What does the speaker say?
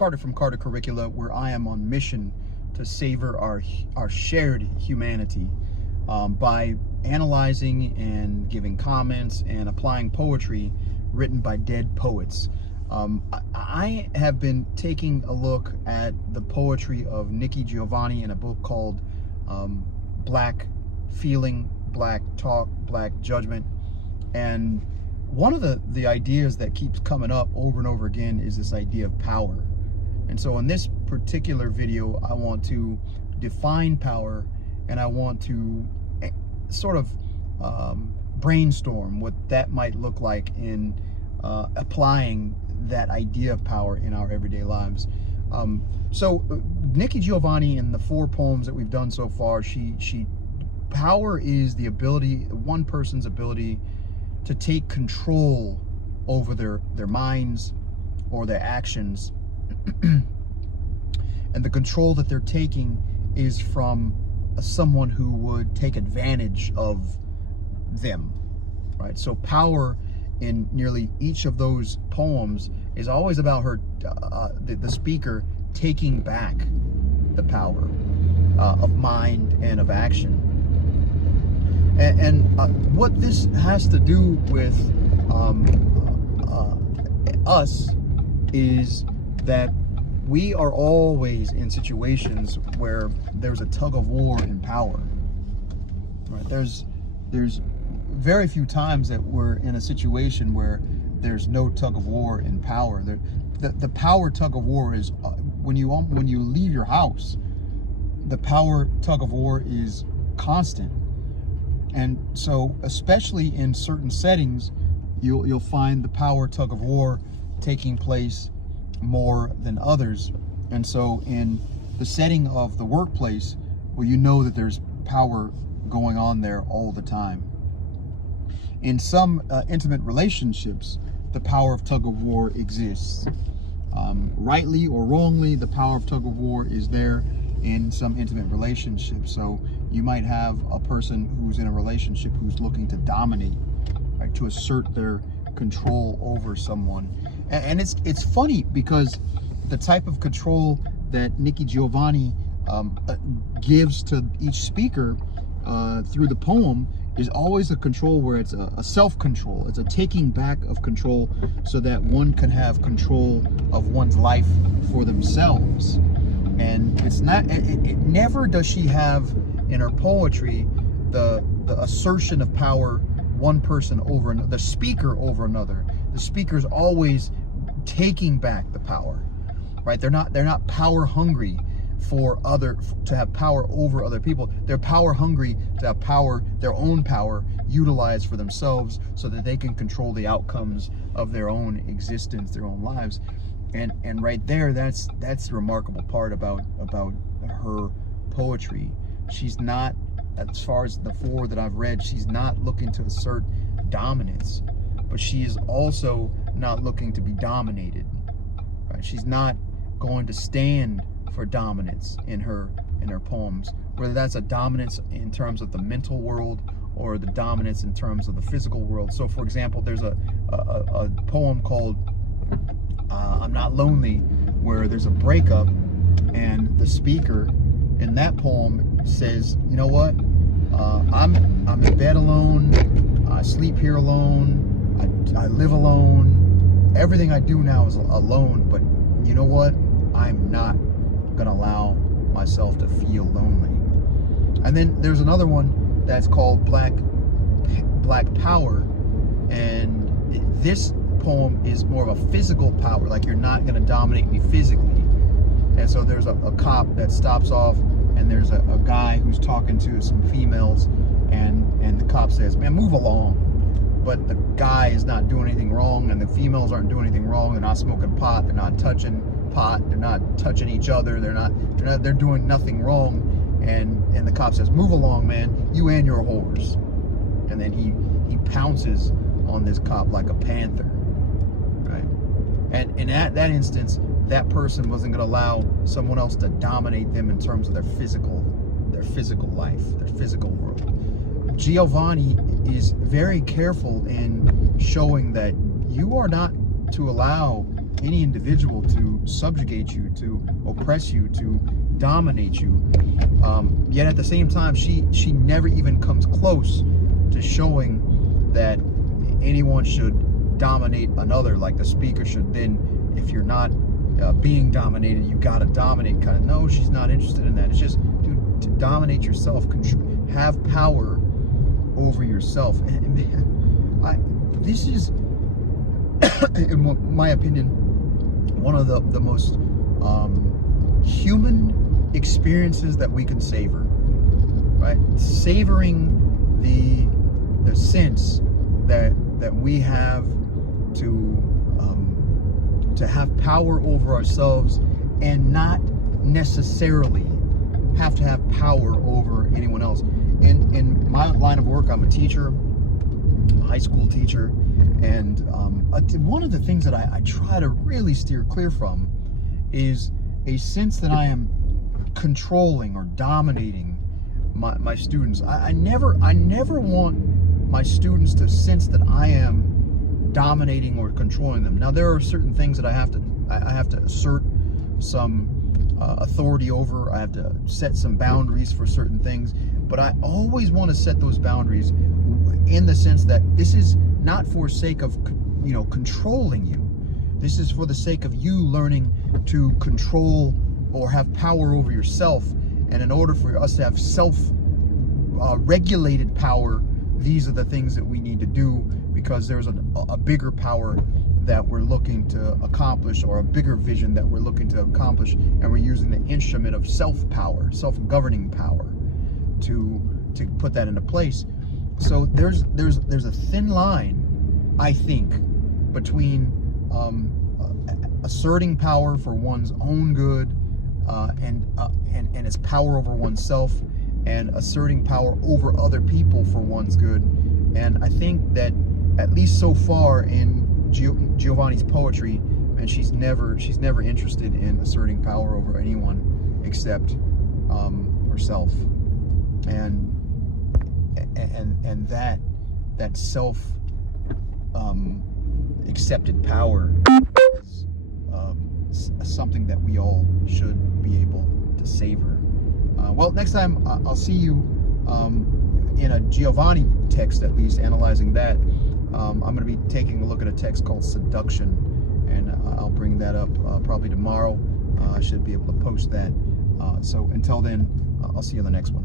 Carter from Carter Curricula, where I am on mission to savor our shared humanity by analyzing and giving comments and applying poetry written by dead poets. I have been taking a look at the poetry of Nikki Giovanni in a book called Black Feeling, Black Talk, Black Judgment. And one of the ideas that keeps coming up over and over again is this idea of power. And so in this particular video, I want to define power, and I want to sort of brainstorm what that might look like in applying that idea of power in our everyday lives. So Nikki Giovanni, in the 4 poems that we've done so far, power is the ability, one person's ability to take control over their minds or their actions. And the control that they're taking is from someone who would take advantage of them, right? So power in nearly each of those poems is always about the speaker taking back the power of mind and of action. And what this has to do with us is that we are always in situations where there's a tug of war in power. Right? There's very few times that we're in a situation where there's no tug of war in power. The power tug of war is when you leave your house. The power tug of war is constant, and so especially in certain settings, you'll find the power tug of war taking place more than others. And so in the setting of the workplace, well, you know that there's power going on there all the time. In some intimate relationships, the power of tug of war exists. Rightly or wrongly, the power of tug of war is there in some intimate relationships. So you might have a person who's in a relationship who's looking to dominate, right, to assert their control over someone. And it's funny because the type of control that Nikki Giovanni gives to each speaker through the poem is always a control where it's a self-control. It's a taking back of control so that one can have control of one's life for themselves. And it's not, it never does she have in her poetry the assertion of power, one person over another, the speaker over another. The speaker's always taking back the power, right? They're not power hungry to have power over other people. They're power hungry to have power, their own power, utilized for themselves so that they can control the outcomes of their own existence, their own lives. And right there, that's the remarkable part about her poetry. She's not, as far as the 4 that I've read, she's not looking to assert dominance, but she is also not looking to be dominated. Right? She's not going to stand for dominance in her poems, whether that's a dominance in terms of the mental world or the dominance in terms of the physical world. So for example, there's a poem called I'm Not Lonely, where there's a breakup, and the speaker in that poem says, you know what, I'm in bed alone, I sleep here alone, I live alone, everything I do now is alone, but you know what, I'm not gonna allow myself to feel lonely. And then there's another one that's called Black Power, and this poem is more of a physical power, like you're not gonna dominate me physically. And so there's a cop that stops off, and there's a guy who's talking to some females, and the cop says, man, move along. But the guy is not doing anything wrong, and the females aren't doing anything wrong. They're not smoking pot, they're not touching pot, they're not touching each other, they're doing nothing wrong. And the cop says, move along, man, you and your whores. And then he pounces on this cop like a panther, right? And in that instance, that person wasn't going to allow someone else to dominate them in terms of their physical life, their physical world. Giovanni is very careful in showing that you are not to allow any individual to subjugate you, to oppress you, to dominate you. Yet at the same time, she never even comes close to showing that anyone should dominate another, like the speaker should then, if you're not being dominated, you gotta dominate kind of. No, she's not interested in that. It's just to dominate yourself, have power over yourself. And this is, in my opinion, one of the most human experiences that we can savor, right? Savoring the sense that we have to have power over ourselves, and not necessarily have to have power over anyone else. In my line of work, I'm a teacher, a high school teacher, and one of the things that I try to really steer clear from is a sense that I am controlling or dominating my students. I never want my students to sense that I am dominating or controlling them. Now, there are certain things that I have to assert some authority over. I have to set some boundaries for certain things, but I always want to set those boundaries in the sense that this is not for sake of, you know, controlling you. This is for the sake of you learning to control or have power over yourself. And in order for us to have self-regulated power, these are the things that we need to do, because there's a bigger power that we're looking to accomplish, or a bigger vision that we're looking to accomplish, and we're using the instrument of self-power, self-governing power to put that into place. So there's a thin line, I think, between asserting power for one's own good and its power over oneself, and asserting power over other people for one's good. And I think that, at least so far in Giovanni's poetry, and she's never interested in asserting power over anyone except herself. And that self accepted power is something that we all should be able to savor. Well, next time I'll see you in a Giovanni text, at least, analyzing that. I'm going to be taking a look at a text called Seduction, and I'll bring that up probably tomorrow. I should be able to post that. So until then, I'll see you in the next one.